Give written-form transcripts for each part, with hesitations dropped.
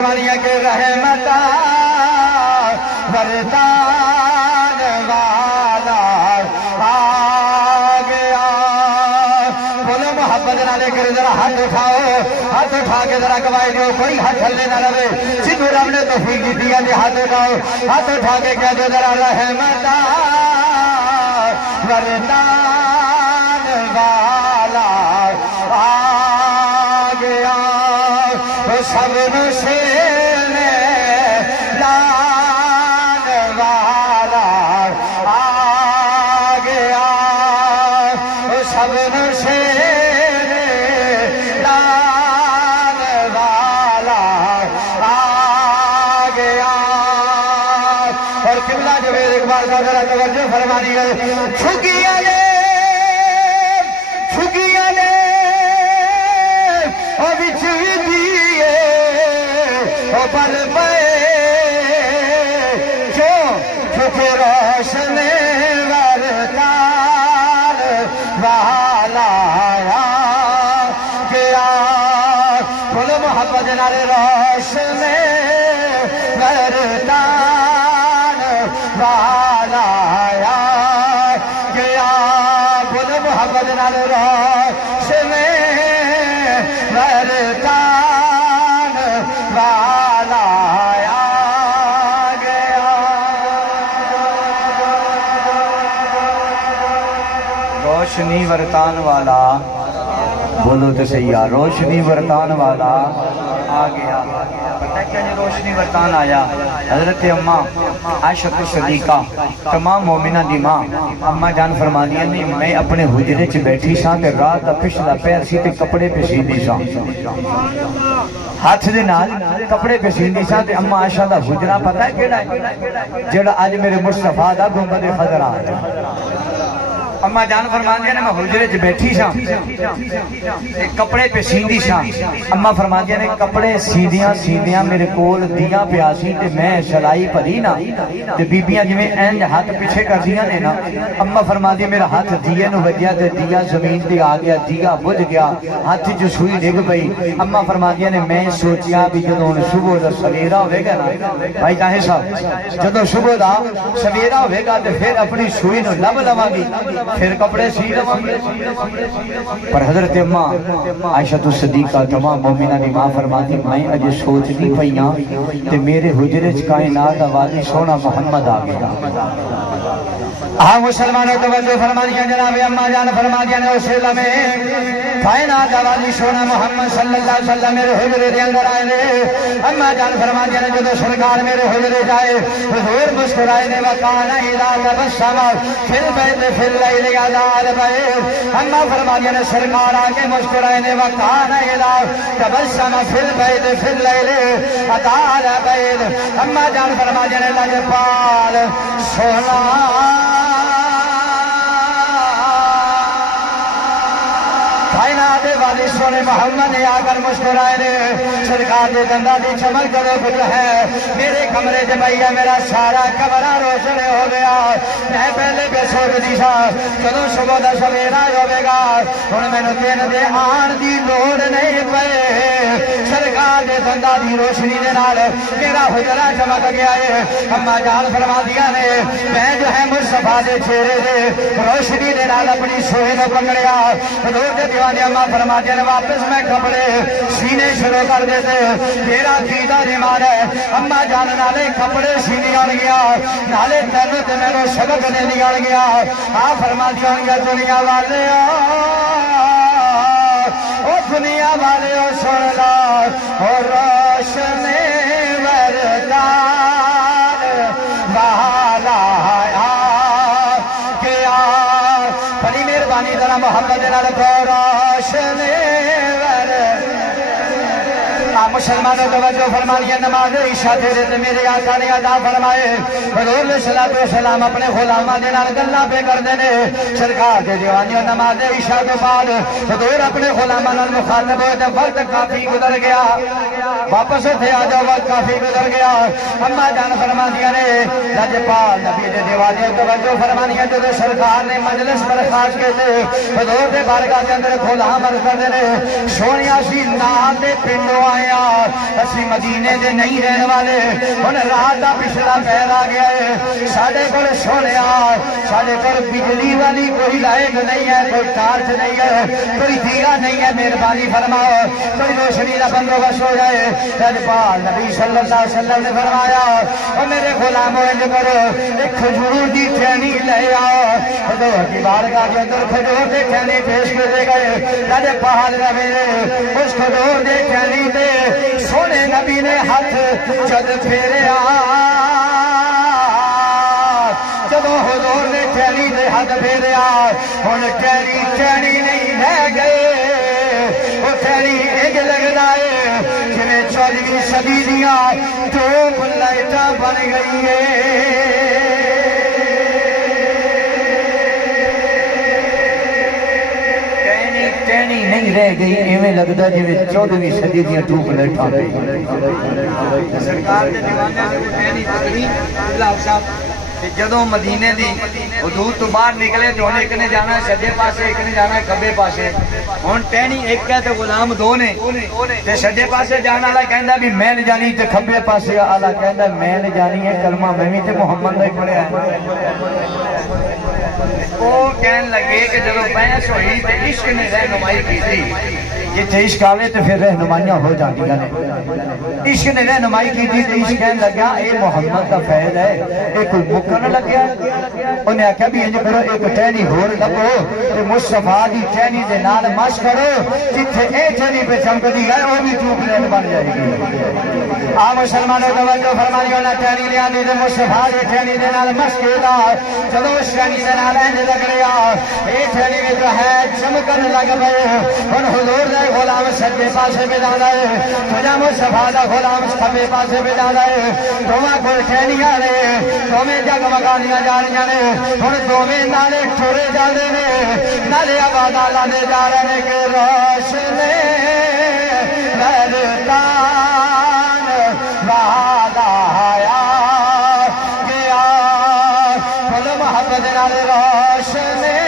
کے رحمتا وردان والا آ گیا۔ بولو محبت نالے کر ذرا ہاتھ اٹھاؤ، ہاتھ اٹھا کے ذرا گواہی دیو، کوئی ہاتھ ہلنے نہ رہے، جنہوں رب نے توفیق دی دیا کہ ہاتھ اٹھاؤ، ہاتھ اٹھا کے کہہ دو ذرا رحمتا وردان والا آ گیا۔ سب نشین لان والا آ گیا، سب نشین لان والا آ گیا۔ اور قبلہ جوید اقبال کا ذرا توجہ فرمانی ہے، چھکیا لے چھکیا لے اور بچھ دیے اور پل پے چھکے روشن وردان والا آیا گیا۔ بولو محبت نارے روشن وردان والا آیا گیا۔ بولو محبت نارے روشن وردان والا آیا گیا۔ روشنی وردان والا، بولو تو صحیح، روشنی وردان والا آ گیا۔ پتہ کیا یہ روشنی وردان آیا؟ حضرت اماں عائشہ صدیقہ تمام مومنہ دی ماں اماں جان فرمانیاں نے میں اپنے حجرے چ بیٹھی ساں تے رات دا پچھلا پیر سی تے کپڑے پہ سیندی ساں، ہاتھ دے نال کپڑے پہ سیندی ساں تے اماں عائشہ دا حجرہ پتہ ہے کیڑا ہے؟ جڑا اج میرے مصطفیٰ دا گنبد خضرا ہے۔ اماں جان فرماندیاں نے میں حجرے چ بیٹھی ساں تے کپڑے پہ سیندی ساں، اماں فرماندیاں نے کپڑے سیندیاں سیندیاں میرے کول دیاں پیاسی تے میں سلائی پڑھی نا تے بیبیاں جویں انج ہاتھ پیچھے کر دیاں نے نا، اماں فرماندی میرا ہاتھ دیے نو وجیا تے دیا زمین تے آ گیا، دیا بجھ گیا، ہاتھ چ سوئی ڈگ پئی۔ اماں فرماندیاں نے میں سوچیا بھی جدوں صبح دا سویرا ہوے گا نا بھائی طاہر صاحب، جدوں صبح دا سویرا ہوے گا تے پھر اپنی سوئی نو لب لواں گی، پھر کپڑے سی لواں گے۔ پر حضرت اماں عائشہ صدیقہ تمام مومنہ دی ماں فرماتی میں اجے سوچتی پئیاں تے میرے حجرے چ کائنات دا والی سونا محمد آ گیا۔ ہاں مسلمانوں توجہ فرمانیاں جناب اماں جان فرمانیاں نے اس لمحے کائنات دا والی سونا محمد صلی اللہ علیہ وسلم میرے حجرے دے اندر آئے نے۔ اماں جان فرمانیاں نے جدوں سرکار میرے حجرے جائے حضور مسکرائے نے وکانا اذا تبسم فی البیت فی اللیل یزال بیر۔ اماں فرمانیاں نے سرکار آگے مسکرائے نے وکانا اذا تبسم فی البیت فی اللیل یزال بیر۔ اماں جان فرمانیاں نے لجپال سونا کائنات والی سونے محمد نے آ کر مسکرائے نے، سرکار دے دنداں دی چمک جدوں پھٹ ہے میرے کمرے چ بھیا میرا سارا کمرہ روشن ہو گیا۔ میں پہلے پہ سوچتی سا جدوں صبح دا سویرا ہوے گا ہن مینوں دن دے آن دی لوڑ نہیں پئے، سرکار دے دنداں دی روشنی دے نال میرا حجرہ چمک گیا ہے۔ اماں جان فرماندیاں نے میں جو ہے مصطفیٰ دے چہرے دے روشنی دے نال اپنی سوئی نو پکڑیا۔ حضور دے دیوانے اماں فرماندیاں نے واپس میں کپڑے سینے شروع کر دیتے، میرا عقیدہ ایمان ہے اماں جان نالے کپڑے سینے آن گیا نالے تینوں تے میرے سبق دے نکل گیا۔ آ فرماندیاں گیا دنیا والے او دنیا والے او سن لا او روشن وردان والا آیا گیا۔ بڑی مہربانی ذرا محمد نال روشن مسلمانوں توجہ فرمانیے، نماز عشاء تیرے تے میرے آقا نے ادا فرمائے۔ حضور علیہ الصلوۃ والسلام اپنے غلاماں دے نال گلاں پہ کردے نے، سرکار دے دیوانیوں نماز عشاء تو بعد حضور اپنے غلاماں نال مخاطب ہوئے تے وقت کافی گزر گیا، واپس اتھے آ جاؤ وقت کافی گزر گیا۔ اماں جان فرماندیاں نے لجپال نبی دے دیوانیوں توجہ فرمانیے، جدوں سرکار نے مجلس برخاست کیتے حضور دے بارگاہ دے اندر غلام عرض کردے نے سونیا سی نال دے پنڈوں آیا اسی مدینے دے نہیں رہنے والے ہن رات دا پچھلا پیر آ گیا ہے ساڈے کول سونیا ساڈے کول بجلی والی کوئی لائٹ نہیں ہے کوئی ٹارچ نہیں ہے کوئی دیوا نہیں ہے مہربانی فرماؤ کوئی روشنی کا بندوبست ہو جائے پال نبی صلی اللہ علیہ وسلم نے فرمایا اور میرے غلاموں انج کرو ایک کھجور دی ٹہنی لے آؤ حضور کی بارگاہ کے اندر کھجور دی ٹہنی پیش کیے گئے پال نبی نے اس کھجور دی ٹہنی تے سونے نبی نے ہاتھ جد پھیریا جب حضور نے ٹہنی دے ہاتھ پھیریا ہن ٹہنی نہیں رہ گئے وہ ٹہنی انج لگدا ہے جویں 14ویں صدی دیاں ٹوپ لائٹاں بن گئی ہے ٹہنی نہیں رہ گئی ایویں لگدا جویں 14ویں صدی دیاں ٹوپ لائٹاں سرکار دے دیوانے دی ٹہنی تقریب اللہ صاحب جدوں مدینے دی حدود تو باہر نکلے تو ایک نے جانا ہے سجے پاسے ایک نے جانا ہے کھبے پاسے ہن ٹہنی ایک ہے تے غلام دو نے تے سجے پاسے جانا والا کہندا بھی میں نہیں جانی تے کھبے پاسے والا کہندا میں نہیں جانی ہے کلمہ میں بھی تے محمد دا ہی پڑھیا ہے وہ کہن لگے کہ جدوں بحث ہوئی تے عشق نے رہنمائی کی جتھے عشق آوے تے پھر رہنمائیاں ہو جاندیاں نے عشق نے رہنمائی کی تے عشق کہن لگا اے محمد دا فیض ہے اے کوئی مکن لگیا انہیں آکھیا بھی انج کرو ایک ٹہنی ہور لگو تے مصطفیٰ دی ٹہنی دے نال مش کرو جتھے اے ٹہنی پہ چمکدی ہے وہ بھی ٹوپ لین بن جائے گی آ مسلمانوں توجہ فرمائیو نہ ٹہنی لیا دی تے مصطفیٰ دی ٹہنی دے نال مش کیتا جدوں اس ٹہنی دے نال انج لگ رہا اے ٹہنی وچ جو ہے چمکن لگ پئے ہن حضور دے غلام سجے پاسے پہ جانا ہے تجا مصطفیٰ دا غلام کھبے پاسے پہ جانا ہے دوواں کول ٹہنیاں نے دوویں جگمگانیاں جا رہیاں نے ہن دوویں نالے ٹرے جاندے نے نالے آباداں لاندے جا رہے نے کہ روشنے مہربان وعدہ آیا گیا بول محبت نال روشنے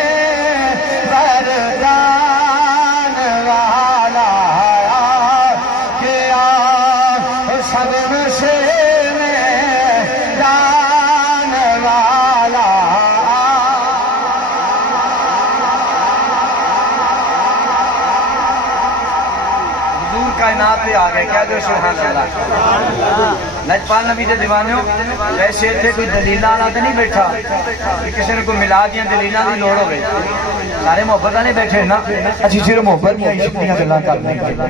مہربان والا آیا گیا سب نشے میں جان والا حضور کائنات پہ آ گئے کیا جو سبحان اللہ لجپال نبی دے دیوانیوں ویسے اتنے کوئی دلیلہ آنا تو نہیں بیٹھا کہ کسی نے کوئی ملا دیا دلیلہ دی لوڑ ہو گئی سارے محبت نہیں بیٹھے نا اچھی صرف محبت نہیں عشق دیا گلاں کرنے دلیلہ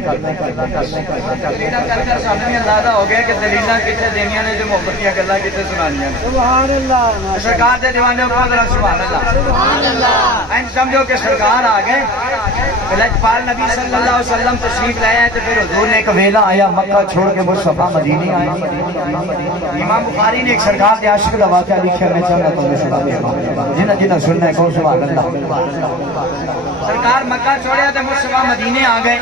کر کر سانوں بھی اندازہ ہو گیا کہ دلیلہ کتنے دینیاں نے جو محبت دیا گلاں کتنے سنانیاں نے سبحان اللہ سرکار دے دیوانیوں کو ذرا سبحان اللہ این سمجھو کہ سرکار آ گئے لجپال نبی صلی اللہ علیہ وسلم تشریف لائے ہیں تو پھر حضور نے ایک ویلا آیا مکہ چھوڑ کے مصطفیٰ مدینے آئے امام بخاری نے ایک سرکار کے عاشق کا واقعہ لکھا میں چاہتا ہوں سنا جنہ جنہ سننا ہے کون سبحان اللہ سرکار مکہ چھوڑیا تو مصطفیٰ مدینے آ گئے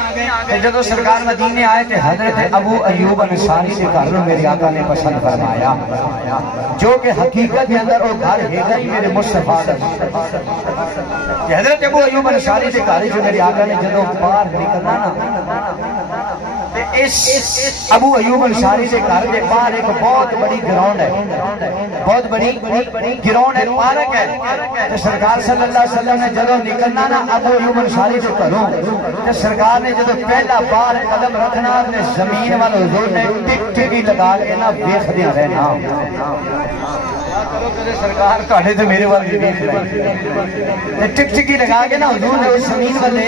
جب سرکار مدینے آئے تو حضرت ابو ایوب انصاری کے گھر میں میرے آقا نے پسند فرمایا جو کہ حقیقت کے اندر وہ گھر ہے ہی میرے مصطفیٰ کا حضرت ابو ایوب انصاری کے گھر جو میرے آقا نے جب باہر نکلنا نا اس ابو ایوب انصاری کے گھر کے باہر ایک بہت بڑی گراؤنڈ ہے بہت بڑی گراؤنڈ ہے پارک ہے تو سرکار صلی اللہ علیہ وسلم نے جب نکلنا نا ابو ایوب انصاری سے کروں تو سرکار نے جب پہلا بار قدم رکھنا اپنے زمین والے حضور نے ٹک ٹکی لگا کے نا دیکھدیا رہنا سرکار تھوڑے تو میرے والے دیکھ رہے ٹک ٹکی لگا کے نا حضور نے اس زمین والے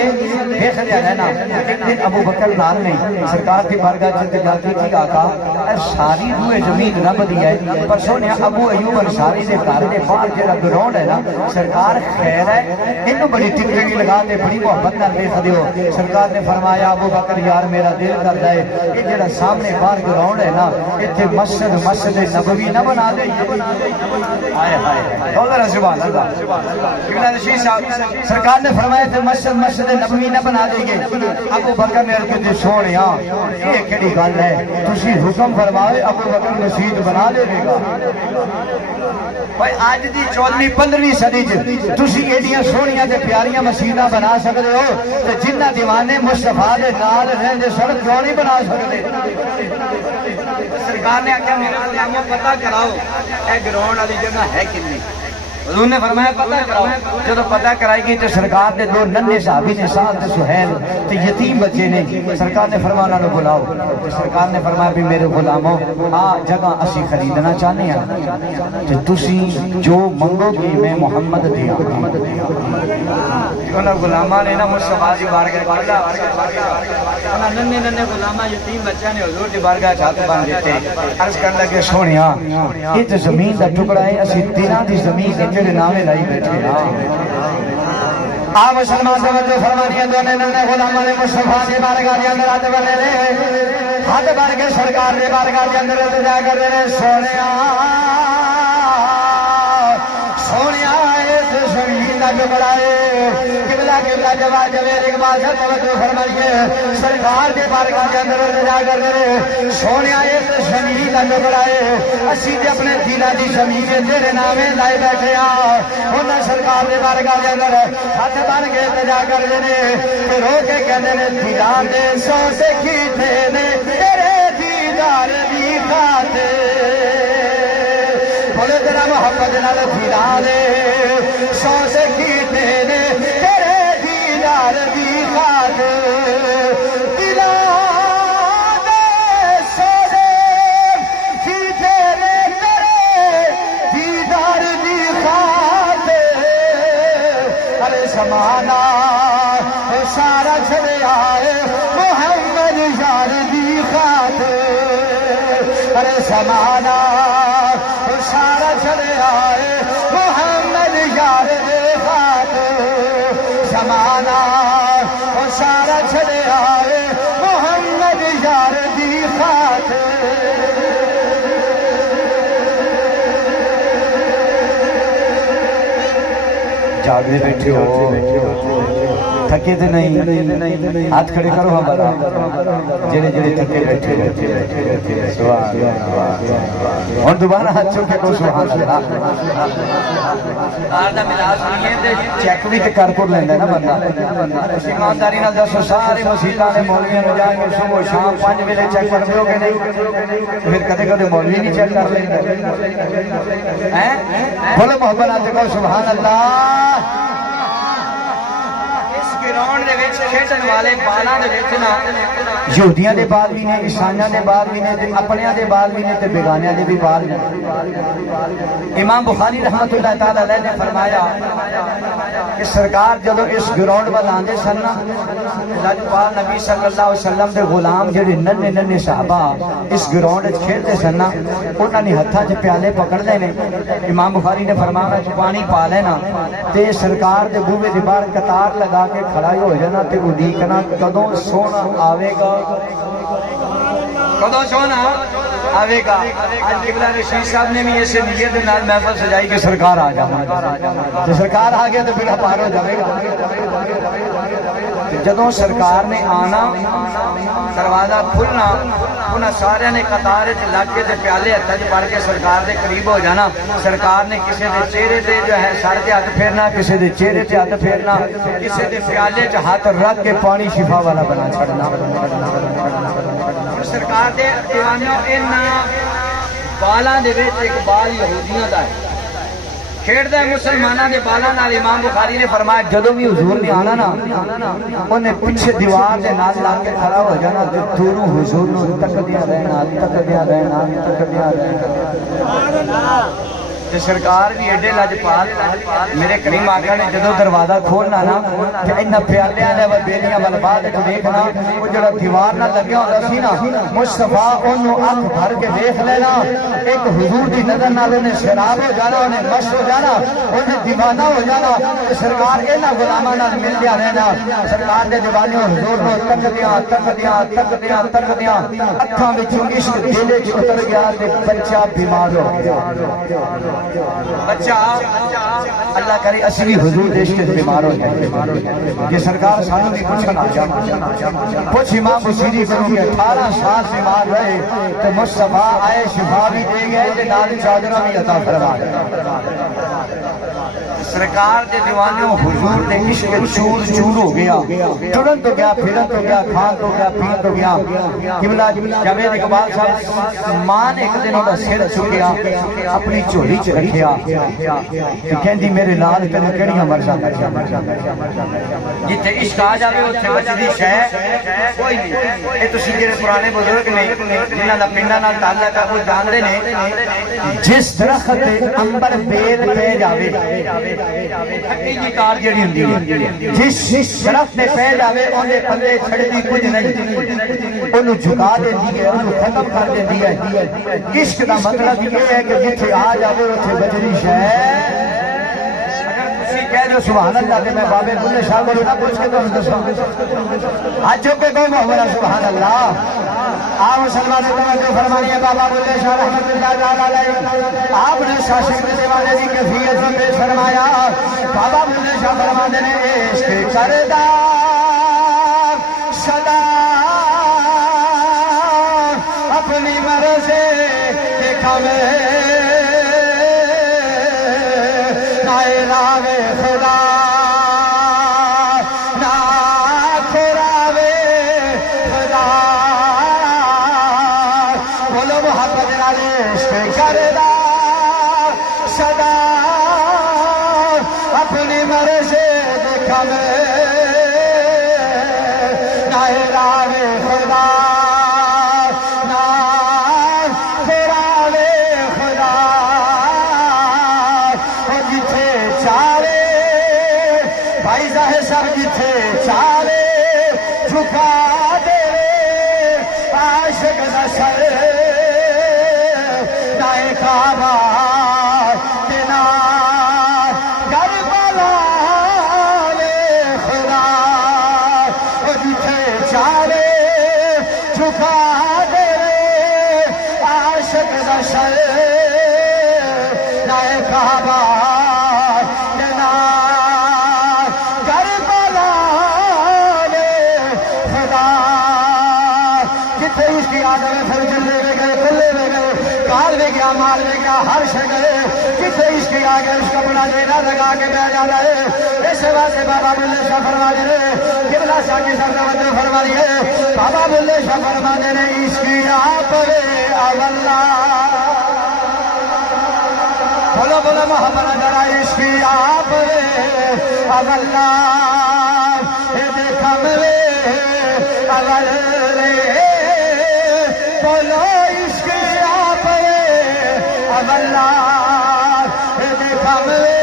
دیکھدیا رہنا ایک دن ابو بکر لال نے سرکار کی بارگاہ چلتے جاتی تھی آقا ساری روئے زمین رب دی ہے پر سونے ابو ایوب انصاری سے گھر کے باہر جڑا گراؤنڈ ہے نا سرکار خیر ہے انہوں بڑی ٹک ٹکی لگا کے بڑی محبت نال دیکھ دیو سرکار نے فرمایا ابو بکر یار میرا دل کردا ہے یہ جڑا سامنے باہر گراؤنڈ ہے نا ایتھے مسجد نبوی نہ بنا دے سبحان اللہ سرکار نے فرمایا تھے مسجد نبوی نہ بنا دے گے ابو بکر نے عرض کی سونیا یہ کیڑی گل ہے تسی حکم فرمائے ابو بکر مسجد بنا دے گا بھائی آج دی 14ویں 15ویں صدی چ تسی ایڈیاں سونیاں تے پیاریاں مسجداں بنا سکدے ہو تے جنہ دیوانے مصطفیٰ دے نال رہندے سڑک کیوں نہیں بنا سکدے سرکار نے آخیا میرا غلاموں پتہ کراؤ اے گراؤنڈ والی جگہ ہے کنی حضور نے فرمایا پتہ کراؤ جب پتہ کرائی گئی تو سرکار نے دو ننھے صحابی نے ساتھ تے سہیل تے یتیم بچے نے سرکار نے فرمایا انہاں نوں بلاؤ سرکار نے فرمایا بھی میرے غلاموں آ جگہ اسی خریدنا چاہنے ہیں تے تسی جو منگو گے میں محمد دیا انہاں غلاماں نے نا مصطفیٰ دی بارگاہ پڑھا انہاں ننھے ننھے غلاماں یتیم بچیاں نے حضور دی بارگاہ ہاتھ بن دیتے عرض کرن لگے سونیا یہ تے زمین دا ٹکڑا ہے اسی تیرا دی زمین میرے نامے لائی بیٹھے آپ مسلمان توجہ فرمانی ہے دونے ننے غلامہ نے مصطفیٰ دی بارگاہ دی اندر ہاتھ بن رہے ہاتھ بن کے سرکار دی بارگاہ دی اندر التجا کر رہے سونیا سونیا اس زمین دا ٹکڑا ہے قبلہ جواب جویر اقبال سے توجہ فرمائیے سرکار دے بارگاہ کے اندر التجا کر رہے سونیا اس زمین دا ٹکڑا ہے اسی تے اپنے دینہ دی زمین تیرے نامے لائے بیٹھے انہاں سرکار دے بارگاہ کے اندر ہاتھ بن کے التجا کر رہے تے رو کے کہندے نے دیدار دے سو سے کیتے نے تیرے دیدار دی خاطر بولے تیرا محبت نال دیدار دے سو سے کیتے نے تیرے دیدار دی خاطر زمانہ سارا چلے آئے محمد یار دی خاطر ارے زمانہ سارا چلے آئے محمد یار دی خاطر زمانہ سارا چلے آئے محمد یار دی خاطر جاگے بیٹھے ہو تھکے تے نہیں ہاتھ کھڑے کرو ہمارا جڑے جڑے تھکے بیٹھے سبحان اللہ اور دوبارہ ہاتھ چوکے کو سبحان اللہ آج دا ملاس نہیں ہے تے چیک بھی تے کر کو لیندا نا بندہ ایمانداری نال دسو سارے مسیتاں دے مولویاں نوں جا کے صبح شام 5 ویلے چیک کر دیو کہ نہیں پھر کدے کدے مولوی نہیں چیک کر لیندے ہیں بولو محبت نال کو سبحان اللہ گراؤنڈ دے وچ کھیڈن والے بالاں دے وچ نا یہودیاں دے بال بھی نے عیسائیاں دے بال بھی نے تے اپنیاں دے بال بھی نے تے بیگانیاں دے بھی بال نے امام بخاری رحمۃ اللہ تعالی علیہ نے فرمایا کہ سرکار جدوں اس گراؤنڈ ول آندے سن نا لاجپال نبی صلی اللہ علیہ وسلم دے غلام جڑے ننھے ننھے صحابہ اس گراؤنڈ وچ کھیڈدے سن نا انہاں نے ہتھاں وچ پیالے پکڑدے نے امام بخاری نے فرمایا پانی پا لینا تے سرکار دے بوہے دے باہر قطار لگا کے کھڑا ہو جانا تے اڈیکنا کدوں سونا آوے گا کدوں سونا آوے گا آج قبلہ رشید صاحب نے بھی ایسے نیت نال محفل سجائی کہ سرکار آ جائے تو سرکار آ گیا تو بیڑا پار ہو جائے گا جدوں سرکار نے آنا دروازہ کھلنا انہاں سارے نے قطار وچ لگ کے تے پیالے ہتھاں وچ پڑ کے سرکار دے قریب ہو جانا سرکار نے کسی دے چہرے تے جو ہے سر تے ہاتھ پھیرنا کسی دے چہرے تے ہاتھ پھیرنا کسی دے پیالے وچ ہاتھ رکھ کے پانی شفا والا بنا چھڑنا سرکار دے دیوانیوں انہاں بالاں دے وچ ایک بال یہودیاں دا ہے کھیڑدا ہے مسلماناں دے بالاں نال امام بخاری نے فرمایا جدوں بھی حضور نے آنا نا اونے پیچھے دیوار دے نال لا کے کھڑا ہو جانا تے دوروں حضور نوں تکدیاں رہنا سبحان اللہ تے سرکار بھی ایڈے لاجپال میرے کریم آقا نے جدوں دروازہ کھولنا نا تے انہاں پیالیاں دے بیلیاں ول بعد دیکھنا او جڑا دیوار نال لگیا ہوندا سی نا مصطفیٰ اونوں اکھ بھر کے دیکھ لینا ایک حضور دی نظر نال نے شراب ہو جانا نے مست ہو جانا اونے دیوانہ ہو جانا تے سرکار انہاں غلاماں نال مل جا رہنا سرکار دے دیوانے حضور نوں تکدیاں اکھاں وچوں عشق دل وچ اتر گیا تے بچہ بیمار ہو گیا بچہ اللہ کرے اصلی حضور دیش کے بیمار ہو جائے کہ سرکار سانوں بھی پوچھن آ جا کچھ امام بصیری کروں کہ 18 سال بیمار رہے تو مصطفیٰ آئے شفا بھی دے گئے کہ نال چادرہ بھی عطا فرما سرکار دے دیوانوں حضور دے عشق چور چور ہو گیا چڑن تو گیا پھرن تو گیا کھان تو گیا پین تو گیا قبلہ جاوید اقبال صاحب ماں نے ایک دن انہوں سر چکیا اپنی چولی چ رکھیا کہ کہندی میرے لال تینوں کہڑیاں مرزاں جتھے عشق آ جاوے اتھے بچدی شے کوئی نہیں اے تسی جڑے پرانے بزرگ نے جنہاں دا پنڈاں نال تعلق ہے وہ جاندے نے جس درخت تے انبر بیل پہ جاوے حقیقی کار جڑی ہوندی ہے جس درخت تے پہ جاوے اوندے پلے چھڑدی کچھ نہیں اونوں جھکا دیندی ہے اونوں ختم کر دیندی ہے عشق دا مطلب یہ ہے کہ جتھے آ جاوے اتھے بجری شے کہہ دو سبحان اللہ کہ میں بابے بلے شاہ کو نہ پوچھ کے تو دسوں آج جو کہ کوئی محمد سبحان اللہ آپ مسلمان توجہ فرمائیے بابا بلے شاہ رحمت اللہ علیہ آپ نے شاشق دیوانے کی کیفیت میں پیش فرمایا بابا بلے شاہ فرماتے نے عشق کردہ صدا اپنی مرضی دیکھا میں راوے خدا نا راوے خدا بولو محبت نالے عشق کردہ صدا اپنی مرضی دیکھا میں نا راوے خدا سب جتھے چارے جھکا دے عاشق دا سر نائے کعبہ کے نام کربلا لے خدا جتھے چارے جھکا دے عاشق دا سر نائے کعبہ مال میں کیا ہر شگے کسے اس کی آگے اس کا بنا دینا لگا کے بہ جانا ہے اس واسطے بابا بلے شاہ فرما دے رہے قبلہ شاہ کی سب توجہ فرما دیے بابا بلے شاہ فرما دے رہے اس کی آپ اللہ بولو بولو محمد ذرا اس کی آپ اللہ دیکھا ملے بولو اس کی آپ اللہ دیکھا ملے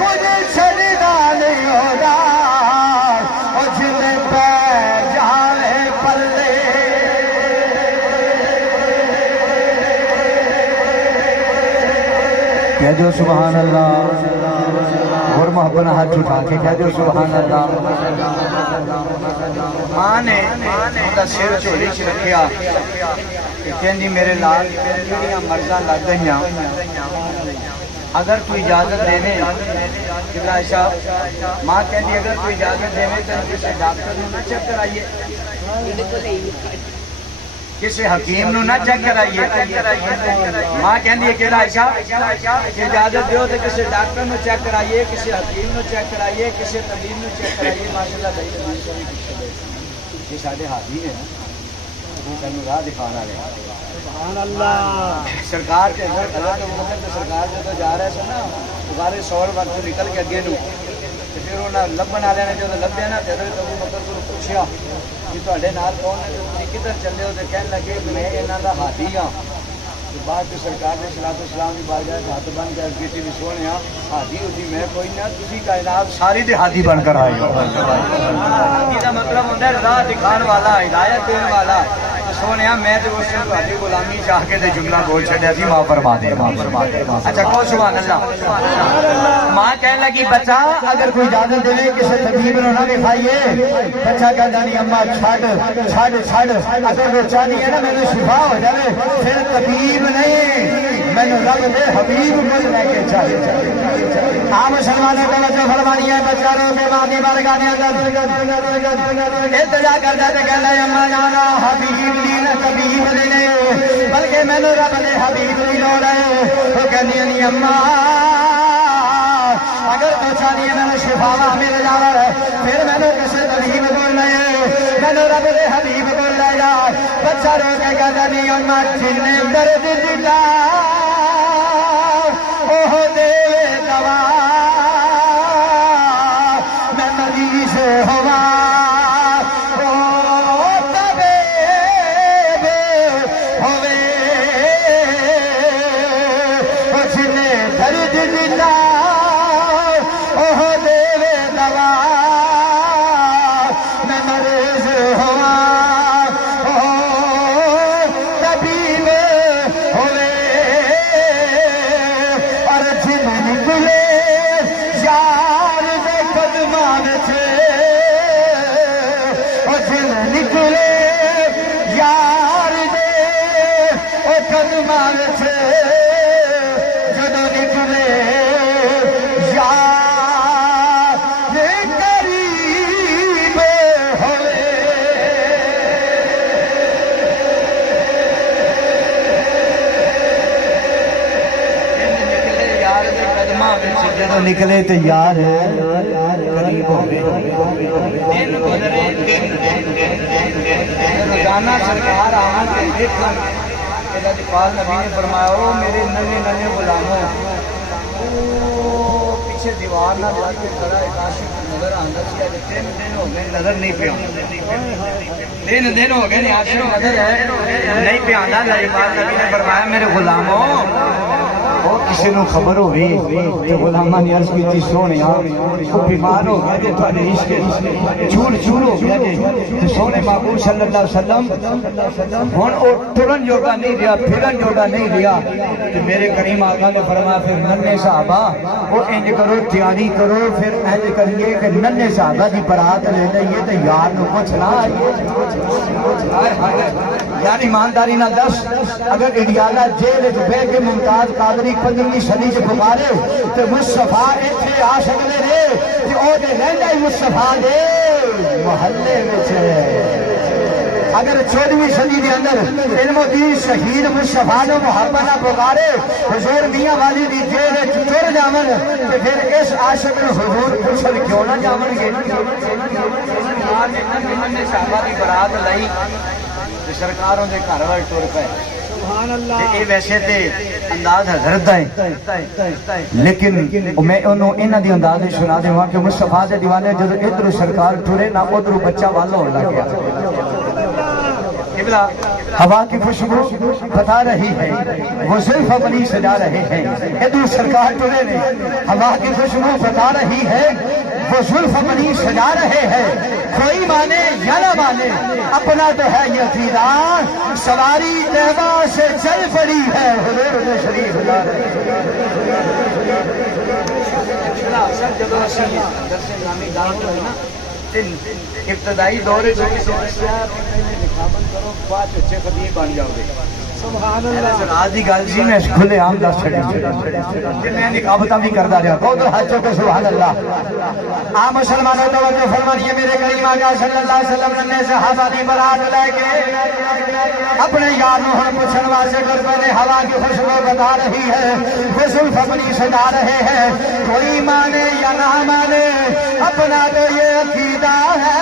مجھے چھڑنا نہیں ہوگا اور جن پہ جانے پلے کہہ دو سبحان اللہ اور محبت ہاتھ اٹھا کے کہہ دو سبحان اللہ ماں نے اندر سر چولی چ رکھیا کہندی میرے لال جڑیاں مرضاں لگ گئیاں اگر تو اجازت دے قبلہ شاہ ماں کہندی اگر تو اجازت دے تو کسی ڈاکٹر نو نہ چیک کرائیے کسی حکیم نو نہ چیک کرائیے ماں کہندی ہے کہ عائشہ اجازت دیو تو کسی ڈاکٹر نو چیک کرائیے کسی حکیم نو چیک کرائیے کسی طبیب نو چیک کرائیے ماشاءاللہ یہ سارے حاضی ہیں وہ کہیں راہ دکھانا رہے سبحان اللہ سرکار کے حضرت وقت سرکار جو تو جا رہے تھے نا دوبارے سور وقت نکل کے اگے نو پھر انہوں نے لبن والے نے جو لبیا نا تو حضرت ابو بکر کو پوچھا کہ تہاڈے نال کون ہے تسی کدھر چلے ہو تے کہن لگے میں انہاں دا ہاتھی ہاں بعد میں سرکار نے صلاۃ والسلام کی بارگاہ ہاتھ بن کے عرض کی بھی سونیا ہاتھی ہوتی میں کوئی نہ تسی کائنات ساری دے ہاتھی بن کر آئے ہو ہاتھی دا مطلب ہوندا ہے راہ دکھان والا ہدایت دینے والا سونیا میں تو اس نے تہاڈی غلامی چاہ کے تے جملہ بول چھڈیا سی معاف فرما دے اچھا کو سبحان اللہ ماں کہنے لگی بچہ اگر کوئی اجازت دے کسی طبیب نو نہ دکھائیے بچہ کہندا نہیں اماں چھڈ اگر وہ چاہنی ہے نا میرے شفا ہو جائے پھر طبیب حبیب نہیں میں رب دے حبیب کو لے کے چاہے آپ مسلمانوں کو توجہ فرمانی ہے بچاروں کے مانی بارگاہ اندر اتجا کر جاتے کہنا ہے اما جانا حبیب دین طبیب دینے بلکہ میں رب دے حبیب نہیں لو رہے تو کہنی ہے اما اگر تو چاہیے میں نے شفاوہ مل جانا ہے پھر میں نے کسی طبیب کو لے میں نے رب دے حبیب کو لے جا بچہ رو کے کہتا نہیں اما جننے درد دلا اوہ دے دوا میں مریض ہوا نکلے تو یار قریب ہو گئے روزانہ سرکار آمد کے دیکھن پال نبی نے فرمایا او میرے ننے ننے غلاموں پیچھے دیوار نہ جا کے کھڑا ایک عاشق نظر آندا سی اج 3 دن ہو گئے نظر نہیں پیا 3 دن ہو گئے عاشق نظر ہے نہیں پیا آندا پال نبی نے فرمایا میرے غلاموں وہ کسی نو خبر ہوئی کہ غلامہ نے عرض کی تھی سونیا وہ بیمار ہو گیا کہ تھوڑے عشق چور چور ہو گیا کہ سونے محبوب صلی اللہ علیہ وسلم ہن او ٹرن جوڑا نہیں رہا پھرن جوڑا نہیں رہا کہ میرے کریم آقا نے فرمایا پھر ننے صحابہ وہ انج کرو تیاری کرو پھر انج کریے کہ ننے صحابہ دی برات لے لئیے تو یار نو کچھ نہ آئیے یار ایمانداری نہ دس اگر اڈیالہ جیل بے کے ممتاز قادری 15ویں صدی سے پکارے تو مصطفیٰ اتنے آ سکتے رہے کہ او دے رہندا ہی مصطفیٰ دے محلے وچ اگر 14ویں صدی دے اندر علم و دین شہید مصطفیٰ نے محبت نہ پکارے حضور میاں والی دی جیل وچ ٹر جاون تے پھر اس عاشق نو حضور پوچھن کیوں نہ جاون گے آج نے صحابہ دی برات لئی تے سرکاروں دے گھر ول ٹر پئے یہ ویسے تے انداز حضرت ہے لیکن میں انہوں انہ دی انداز سنا دے وہاں کہ مصطفیٰ دے دیوانے جب ادھر سرکار ٹھورے نہ ادھر بچہ والا ہو لگیا ہوا کی خوشبو بتا رہی ہے وہ صرف اپنی سجا رہے ہیں ادھر سرکار ٹھورے نے ہوا کی خوشبو بتا رہی ہے وہ صرف اپنی سجا رہے ہیں کوئی مانے یا نہ مانے اپنا تو ہے یہ عقیدہ سواری طیبہ سے چل پڑی ہے حضور شریف ابتدائی دور بن جاؤ گے آج ہی گل جی میں کھلے عام دس چھڑی میں نکابتہ بھی کرتا رہا بہت حجوں کے سبحان اللہ عام مسلمانوں توجہ فرمائیے میرے کریم آقا صلی اللہ علیہ وسلم نے صحابہ دی برات لے کے اپنے یار نو ہن پوچھن واسطے کرتے نے ہوا کی خوشبو بتا رہی ہے وہ زلف اپنی سجا رہے ہیں کوئی مانے یا نہ مانے اپنا تو یہ عقیدہ ہے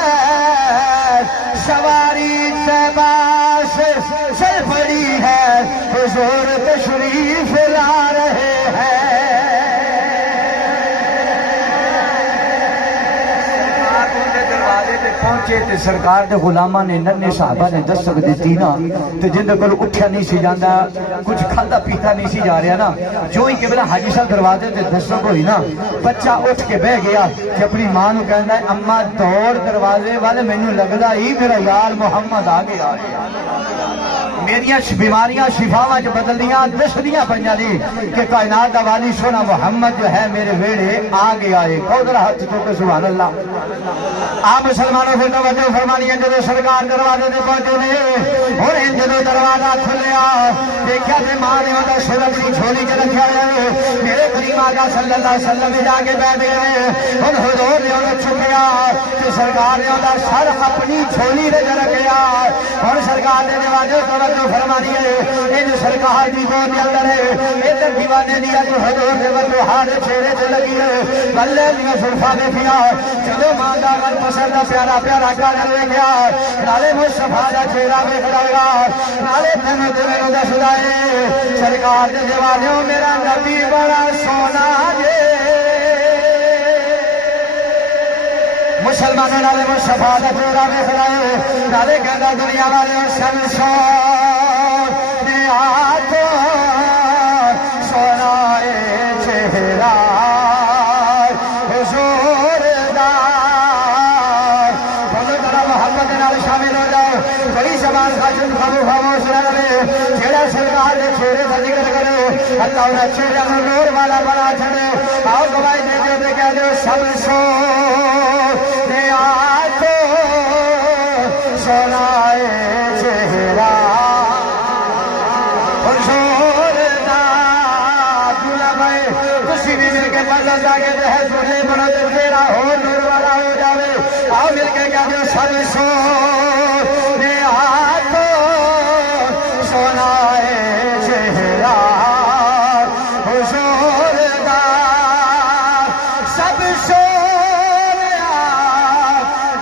سواری طیبہ سے چل پڑی ہے حضور تشریف لا رہے ہیں پہنچے تے سرکار دے غلامہ نے ننے صحابہ نے دستک دیتی نا تے جن کول اٹھیا نہیں سی جاندا کچھ کھادا پیتا نہیں سی جا رہا نا جو ہی قبلہ حاجی صاحب دروازے تے دستک ہوئی نا بچہ اٹھ کے بہ گیا کہ اپنی ماں نو کہندا ہے اماں دوڑ دروازے والے مینوں لگدا ہی میرا یار محمد آ گیا میری بیماریاں شفاواں جو بدلدیاں دسدیاں پئیاں دی کہ کائنات دا والی سونا محمد جو ہے میرے ویڑے آ گیا ہے کودر ہاتھ چوکے سبحان اللہ آپ مسلمانوں کو توجہ فرمانی ہے جو سرکار دروازے تے پہنچے نے اور جدو دروازہ کھلیا دیکھا تے ماں نے وہ شرم سی جھولی چ رکھا ہے میرے کریم آقا صلی اللہ علیہ وسلم جا کے بیٹھ گئے اور حضور نے انہیں چھپیا کہ سرکار نے وہ سر اپنی جھولی نے رکھیا اور سرکار نے نوازے توجہ فرما دیے ان سرکار کی گود کے اندر ہے ادھر دیوانے دیا جو حضور نے وہ ہاتھ چہرے سے لگی ہے گلے دیا زلفا دیکھیا جدو ماں کا گل پسند پیارا پیارا گل دیکھا نالے مصطفیٰ کا چہرہ دیکھتا گا نالے تینوں تے میرے دس دائے سرکار دے دیوانے میرا نبی بڑا سونا جے مسلمانوں نالے مصطفیٰ کا چہرہ دیکھتا ہے نالے کہتا دنیا والے سن سو دے آتو سونا چہرہ حضور دا بہت بڑا محبت نال شامل ہو جاؤ بڑی زبان خاصن خاموش رہے جیڑا سرکار دے چہرے کا ذکر کرے اللہ انہیں چہرے میں نور والا بنا چھڑے آؤ گواہی دے دے دے کہہ دے سب سو دے آتو سونا چہرہ حضور دا دلہ بھائی کسی بھی مل کے مدد آگے دے سنے بنا دے تیرا ہو نور والا ہو جاوے آؤ مل کے کہہ دے سب سو دے آتو سونا چہرہ حضور دا سب سونا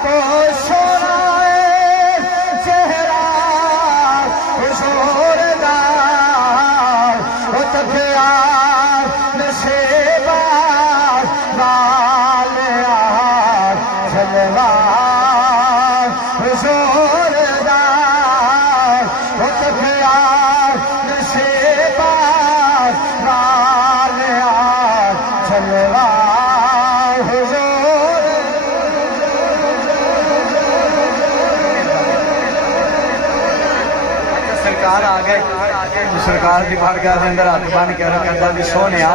کو سونا چہرہ حضور دا وہ تکیا نصیبہ والیا جلوہ حضور دا وہ تکیا نصیبہ والیا جلوہ حضور سرکار آ گئے سرکار کی بارگاہ کے اندر ہاتھ بن کے کہتا بھی سونیا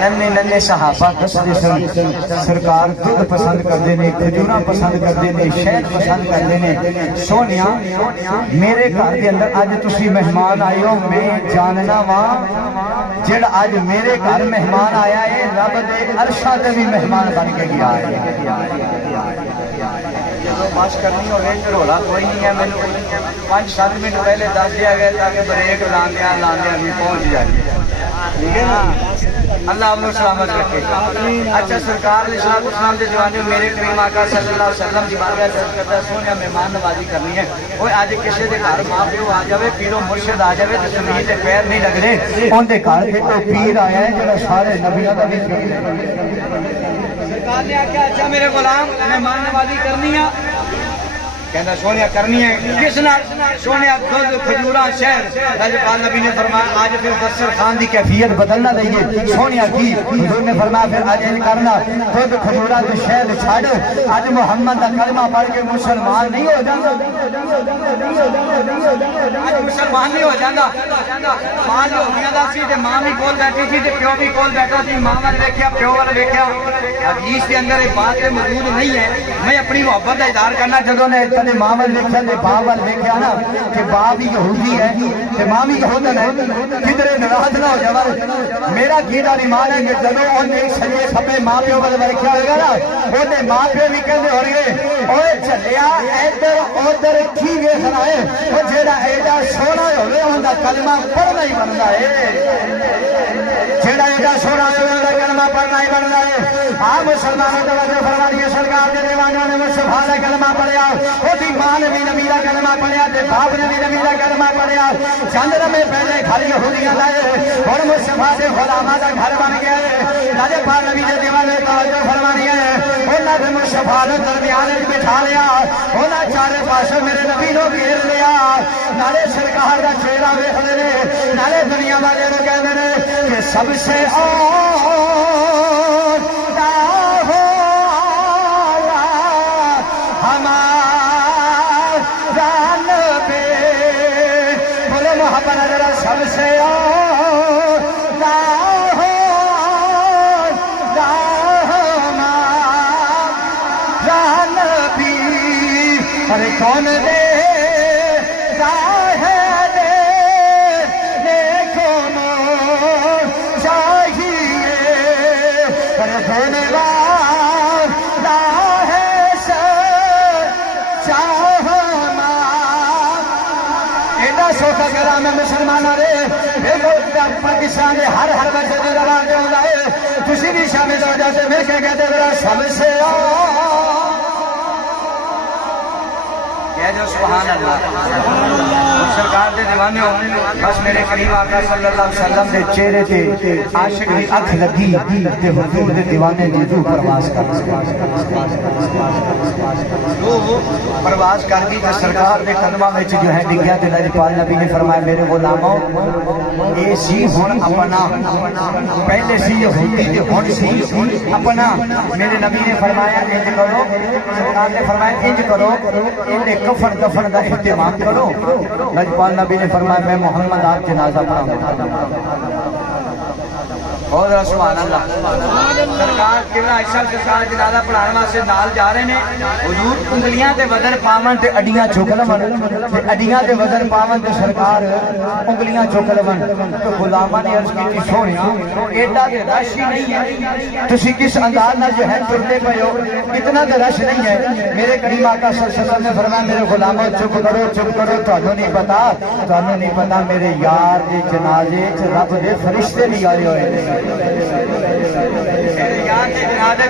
ننے ننے صحابہ دسدے سن سرکار دودھ پسند کرتے ہیں کھجوراں پسند کرتے ہیں شہد پسند کرتے ہیں سونیا میرے گھر کے اندر اج تسی مہمان آئے ہو میں جاننا وا جڑا اج میرے گھر مہمان آیا ہے رب دے عرشاں تے بھی مہمان بن کے گیا ہے بس کرنی ہوگی رولا کوئی نہیں ہے میں 5-7 منٹ پہلے دس دیا گیا تاکہ بریک لاندیا بھی پہنچ جائے ٹھیک ہے نا اللہ آپ کو سلامت رکھے اچھا سرکار علیہ السلام کے زمانے میں میرے کریم آقا صلی اللہ علیہ وسلم کی بارگاہ سے کرتا سونے مہمان نوازی کرنی ہے وہ اج کسی کے گھر ماں پیو آ جائے پیرو مرشد آ جائے تو زمین کے پیر نہیں لگنے ان کے گھر کے تو پیر آیا ہے جو سارے نبیوں کا بھی سرکار نے آخیا اچھا میرے غلام مہمان نوازی کرنی ہے کہنا سونیا کرنی ہے کس نال سونیا دودھ کھجوراں شہد رجپال نبی نے فرمایا آج پھر دسترخوان دی کیفیت بدلنا دئیے سونیا کی حضور نے فرمایا پھر آج ان کرنا دودھ کھجوراں تے شہد چھاڑ آج محمد دا کلمہ پڑھ کے مسلمان نہیں ہو جاتا آج مسلمان نہیں ہو جاتا ماں جو ہویا دا سی تے ماں بھی کول بیٹھی سی تے پیو بھی کول بیٹھا سی ماں ول ویکھیا پیو ول ویکھیا حدیث کے اندر ایک بات موجود نہیں ہے میں اپنی محبت کا اظہار کرنا جدوں نے کدے ماں ول ویکھیا تے باپ ول ویکھیا نا کہ باپ بھی یہودی ہے تے ماں بھی یہودن ہے کدھر ناراض نہ ہو جاوے میرا کیڑا ایمان ہے کہ جدوں اونے سجے کھبے ماں پیو ول ویکھیا ہوگا نا اونے ماں پیو بھی کہندے ہون گے اوے چلیا ادھر ادھر کی ویکھنا ہے او جیڑا ایڈا سونا ہوے اوندا کلمہ پڑھنا ہی بندا ہے جیڑا ایڈا سونا ہوے اوندا کلمہ پڑھنا ہی بندا ہے ہاں مسلمانوں توجہ فرمائیے سرکار دے دیوانوں نے مصطفیٰ دا کلمہ پڑھیا دی ماں نے بھی نبی دا کلمہ پڑھیا تے باپ نے بھی نبی دا کلمہ پڑھیا چند رمے پہلے گھر یہودیاں لائے اور مصطفیٰ دے غلاماں دا گھر بن گیا ہے راجے پاک نبی دے دیوانے توجہ فرمانی ہے انہاں نے مصطفیٰ نے درمیان وچ بٹھا لیا انہاں چارے پاسے میرے نبی نو گھیر لیا نالے سرکار دا چہرہ ویکھدے نے نالے دنیا والے نو کہندے نے کہ سب سے سب سے ارے کون دے ایڈا سوکھا کرام ہے مسلمانوں نے پاکستان کے ہر بچے کے زبان دے ہوتا ہے تسی بھی شامل ہو جاتے مل کے کہتے ذرا سب سے کہہ جو سبحان اللہ سرکار دے دیوانے ہو بس میرے کریم آقا صلی اللہ علیہ وسلم دے چہرے تے عاشق دی اکھ لگی تے حضور دے دیوانے دی روح پرواز کر روح پرواز کر گئی تے سرکار دے قدماں وچ جو ہے ڈگیا تے لاجپال نبی نے فرمایا میرے غلاموں اے سی ہن اپنا پہلے سی یہودی تے ہن سی اپنا میرے نبی نے فرمایا انج کرو سرکار نے فرمایا انج کرو انہیں کفن دفن کا اہتمام کرو لاجپال نبی نے فرمایا میں محمد آپ جنازہ پڑھاؤں بہت سبحان اللہ سرکار قبلہ عائشہ سرکار جنازہ پڑھانے واسطے نال جا رہے ہیں حضور انگلیاں تے وزن پاون تے اڈیاں چک لون تے اڈیاں تے وزن پاون تے سرکار انگلیاں چک لون تو غلاماں نے عرض کی سونیا ایڈا تے رش ہی نہیں ہے تسی کس انداز نال جو ہے ٹرتے پئے ہو اتنا تے رش نہیں ہے میرے کریم آقا صلی اللہ علیہ وسلم نے فرمایا میرے غلاموں چپ کرو تانوں نہیں پتا میرے یار دے جنازے وچ رب دے فرشتے بھی آئے ہوئے ہیں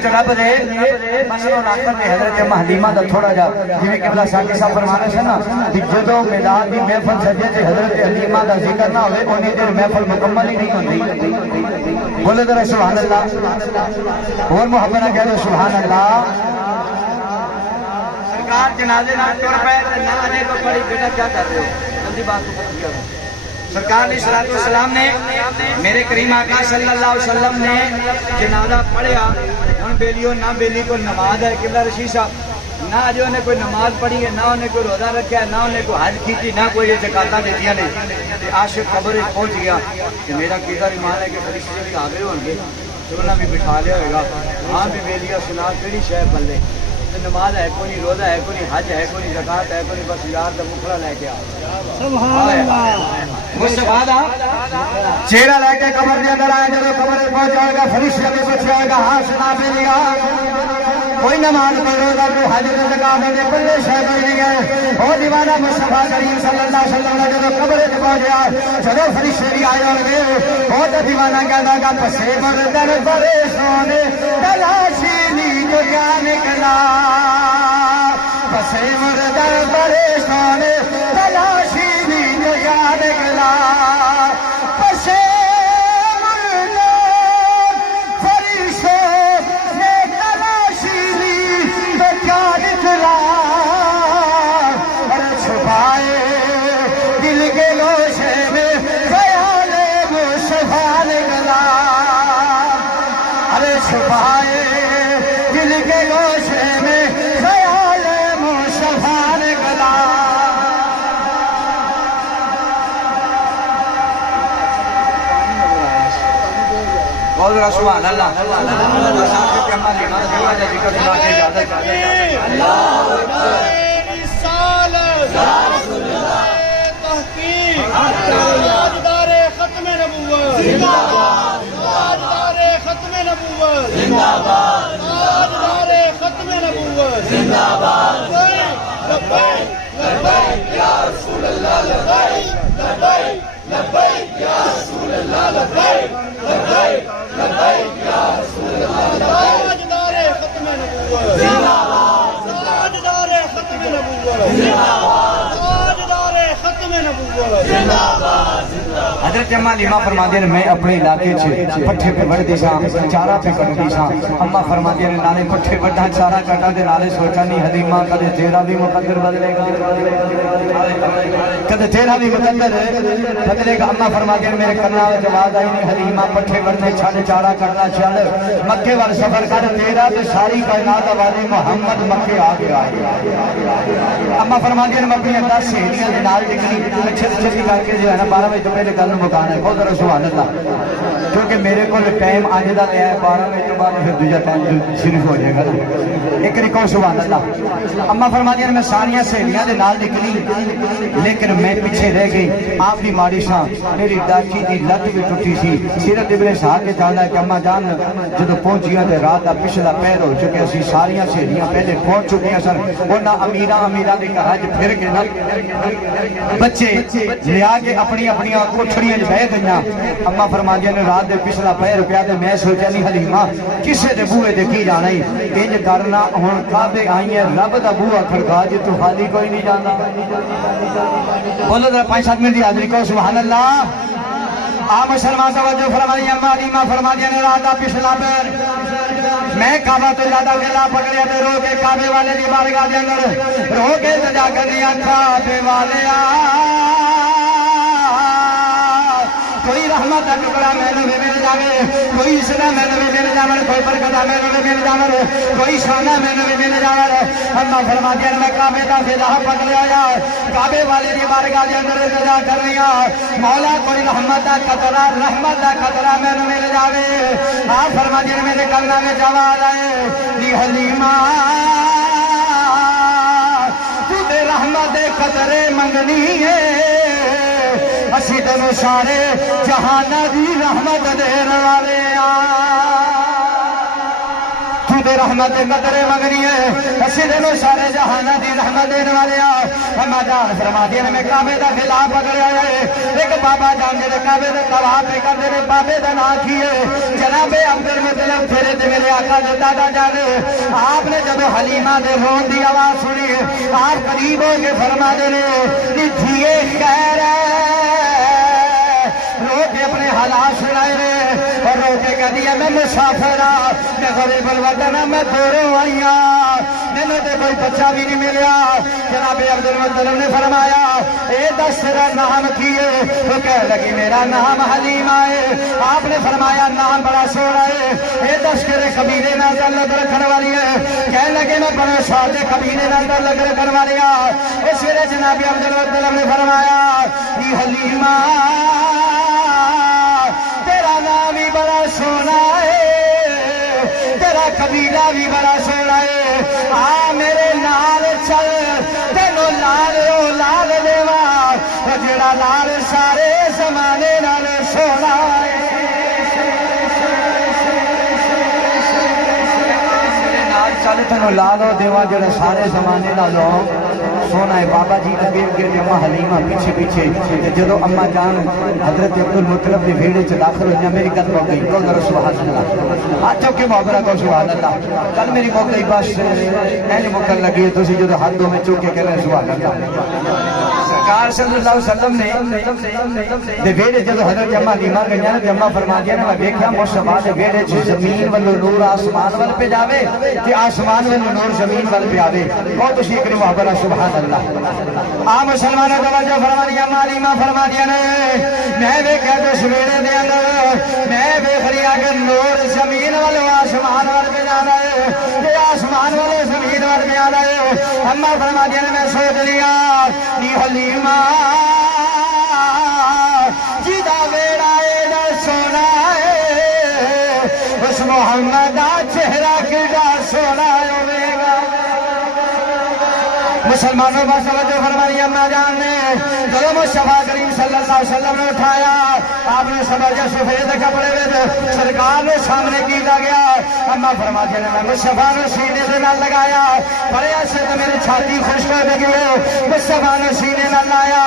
رب دے مسلو ناکر دے حضرت حلیمہ دا تھوڑا جا جویں قبلہ شاکی صاحب فرمانے سے نا جدوں میلاد دی محفل سجے تے حضرت حلیمہ دا ذکر نہ ہوئے اونی دیر محفل مکمل ہی نہیں ہوندی بولے ذرا سبحان اللہ اور محبت نہ کہہ دو سبحان اللہ سرکار جنازے نہ ٹر پئے نہ آنے کو پڑی بیٹا کیا کر رہے ہو جلدی بات کو کیا سرکار علیہ السلام نے میرے کریم آقا صلی اللہ علیہ وسلم نے جنازہ پڑھیا ان بیلیوں نہ بیلی کو نماز ہے قبلہ رشید صاحب نہ جو انہیں کوئی نماز پڑھی ہے نہ انہیں کوئی روزہ رکھا ہے نہ انہیں کوئی حج کی نہ کوئی زکاتاں دیتیاں نے عاشق قبر پہنچ گیا کہ میرا کیسا ایمان ہے کہ فرشتے بھی آگے ہوں گے تو انہیں بھی بٹھا لیا ہوئے گا ہاں بھی بیلیاں سنا کیڑی شے پلے نماز ہے کوئی نہیں روزہ ہے کوئی نہیں حج ہے کوئی نہیں زکات ہے کوئی نہیں بس یار دا مکھڑا لے کے آ سبحان اللہ مصطفیٰ دا چہرہ لے کے قبر دے اندر آئے جب قبر پہنچ جائے گا فرشتے بھی پوچھ جائے گا ہاں سنا پہ لیا کوئی نماز کوئی روزہ کوئی حج کوئی زکات ہے پلے شے کوئی نہیں ہے او دیوانہ مصطفیٰ کریم صلی اللہ علیہ وسلم جب قبر تے پہنچیا چلو فرشتے بھی آئے ہوں گے او تے دیوانہ کہدا گا پسے مردن پریشان تلاشی لی جو جان نکلا پسے مردن پریشان تلاشی لی جو جان نکلا پسے مردن پریشان تلاشی لی جو جان نکلا اور چھپائے دل کے گوشے میں خیال مصطفیٰ نکلا ارے چھپائے دل کے گوشے میں خیال مصطفیٰ نکلا بہت سبحان اللہ تاجدار ختم نبوت زندہ باد تاجدار ختم نبوت زندہ باد تاجدار ختم نبوت زندہ باد لبیک لبیک یا رسول اللہ لبیک لبیک لبیک یا رسول اللہ لبیک لبیک لبیک یا رسول اللہ تاجدار ختم نبوت زندہ باد تاجدار ختم نبوت زندہ باد تاجدار ختم نبوت زندہ باد حضرت اما لیما فرماندے نے میں اپنے علاقے چ پٹھے پہ وڑ دیساں چارہ پہ کٹ دیساں اما فرماندے نے نالے پٹھے وڑا چارہ کٹا دے نالے سوچا نہیں حلیمہ کدے تیرا بھی مقدر بدلے گا کدے تیرا بھی مقدر بدلے گا اما فرماندے نے میرے کنا وچ آواز آئی نہیں حلیمہ پٹھے وڑنے چھڑ چارہ کٹنا چل مکے وال سفر کر تیرا تے ساری کائنات والے محمد مکے آ گیا اما فرماندے نے اپنی 10 سہیلیاں دے نال نکلی چھتی چھتی کر کے جو ہے نا 12 بجے پہلے گل گل مکانا ہے بہت سبحان اللہ کیونکہ میرے کو ٹائم آج کا لیا ہے 12 بجے بعد پھر دوجا ٹائم شروع ہو جائے گا ایک ریکو سبحان اللہ اما فرماتی ہیں میں ساری سہیلیاں دے نال نکلی لیکن میں پیچھے رہ گئی آپ بھی ماڑی ساں میری ڈاچی دی لت بھی ٹوٹی سی سیرت ابن اسحاق کے جانا ہے کہ اما جان جدو پہنچیاں تے رات کا پچھلا پہر ہو چکے اسی ساری سہیلیاں پہلے پہنچ چکی ہیں سن ورنہ امیراں دی کہاج پھر کے بچے لیا کے اپنی اپنی کوٹھڑیاں بہ گئیاں اما فرماندیاں نے رات دے پچھلا پہر پیا تے میں سوچا نہیں حلیمہ کسے دے بوئے تے کی جانا ہی انج کرنا ہن کعبے آئی ہیں رب دا بوہا کھڑکا جے تو خالی کوئی نہیں جانا بولو ذرا 5-7 منٹ دی حاضری کو سبحان اللہ آپ مسلمان توجہ فرمائیے اما حلیمہ فرماندیاں نے رات دا پچھلا پہر میں کعبہ تو زیادہ گلا پکڑیا تے رو کے کعبے والے دی بارگاہ دے اندر رو کے سجا کرنیاں کعبے والے کوئی رحمت کا ٹکڑا میں نے مل جاوے کوئی اسنا میں نے مل جاوے کوئی برکتہ میں نے مل جاوے کوئی شانہ میں نے مل جاوے اللہ فرما دیا میں کعبے دا فضا پکڑیا یا کعبے والے دی بارگاہ دے اندر سجا کرنیاں مولا کوئی رحمت کا قطرہ میں نے مل جاوے آپ فرما دیا میرے کلمہ میں جواب آئے دی حلیمہ تو دے رحمت قطرے منگنی ہے اسی دنوں سارے جہانہ دی رحمت دین والے تو دے رحمت قدرے منگنی ہے اسی دنوں سارے جہانہ دی رحمت دین والے اما جان فرما دیا میں کعبے دا خلاف پکڑیا ہے ایک بابا جان جے کعبے دے طواف پہ کردے نے بابے دا نام کیے جناب عبد المطلب پھرے تے میرے آقا دے دادا جان آپ نے جب حلیمہ دے رون دی آواز سنی آپ قریب ہو کے فرما دے نے دھیے خیر رو کے اپنے حالات سنائے رہے اور رو کے کہہ دیا میں مسافرہ میں غریب الوطن میں دوروں آئیاں میں نے کوئی بچہ بھی نہیں ملیا جناب عبد المطلب نے فرمایا اے دس تیرا نام کیے تو کہہ لگی میرا نام حلیمہ ہے آپ نے فرمایا نام بڑا سوڑا ہے اے دس تیرے قبیلے میں تعلق رکھنے والی ہے کہہ لگے میں بڑے سادے قبیلے میں تعلق رکھنے والی ہے اس لیے جناب عبد المطلب نے فرمایا یہ حلیمہ تیرا نام بھی بڑا سونا ہے تیرا قبیلہ بھی بڑا سونا ہے آ میرے نال چل تینو لال دیوا جڑا لال سارے زمانے نال سونا ہے نال چل تینو لال دیوا جڑا سارے زمانے نال سونا ہے بابا جی اگے اگے تے اما حلیمہ پیچھے پیچھے جدو اما جان حضرت عبد المطلب دی بھیڑ وچ داخل ہوئی میری قدم ہو گئی کل درو سبحان اللہ آج چوکے محبرہ کو سبحان اللہ کل میری موقع ہی بس میں موقع لگی ہے تسی جدو ہاتھوں میں چوکے کہہ رہے سبحان اللہ سرکار صلی اللہ علیہ وسلم نے دے بھیڑ جدو حضرت اما حلیمہ گئیاں نے اما فرما دیا نے میں دیکھا مصطفیٰ دے بھیڑ وچ زمین والو نور آسمان وال پہ جاوے تے آسمان والو نور زمین وال پہ آوے اور تسی ایک محبرہ سبحان اللہ آ مسلمانوں توجہ فرما دیا حلیمہ فرما دیا نے میں دیکھا تو سویرے دے اندر میں دیکھ رہا کہ نور زمین والے آسمان والے پہ جانا ہے کہ آسمان والے زمین والے پہ آنا ہے اما فرما دیا نے میں سوچ لیا یہ حلیمہ جیدہ ویڑا ایڈا سونا ہے اس محمد چہرہ کیڈا سونا ہوئے گا مسلمانوں پر توجہ فرمائی اما جان نے جب مصطفیٰ کریم صلی اللہ علیہ وسلم نے اٹھایا آپ نے سمجھا سفید کپڑے میں سرکار نے سامنے کیتا گیا اما فرماتی ہیں میں مصطفیٰ نے سینے سے نہ لگایا بڑے ایسے تو میری چھاتی خشک ہو گئی مصطفیٰ نے سینے نہ لایا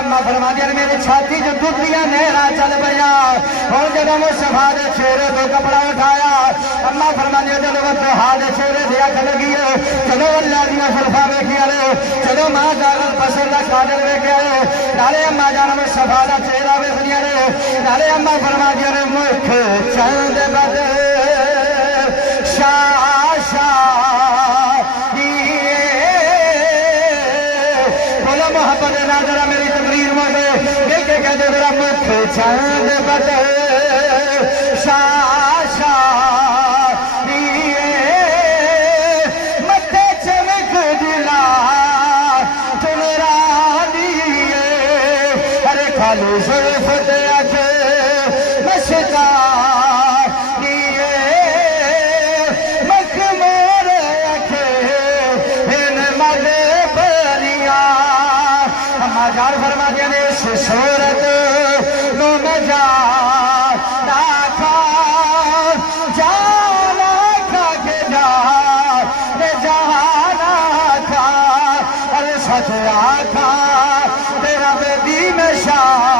اما فرماتی ہیں میری چھاتی جو دودھ دیا نہرا چل پیا اور جب مصطفیٰ نے چہرے تو کپڑا اٹھایا اما فرماتی ہیں جب وہ ہاتھ چہرے دیا کھلگی ہے چلو اللہ دیا فرفا بیکھیا لے چلو ماں جانت پسر دا قادر بے گیا ہے نالے اممہ جانت مصطفیٰ دا چہرہ بے خنیا رہے نالے اممہ فرما دیا رہے ملک چند بدر شاہ شاہ بولو محبت ناظرہ میری تقریر مجھے دیکھے کہتے میرا ملک چند بدر شاہ شاہ زلفت صورت نو میں جانا کھا جانا کھا کے جانا کھا ارے سچ آکھا تیرا بے دی میں شاہ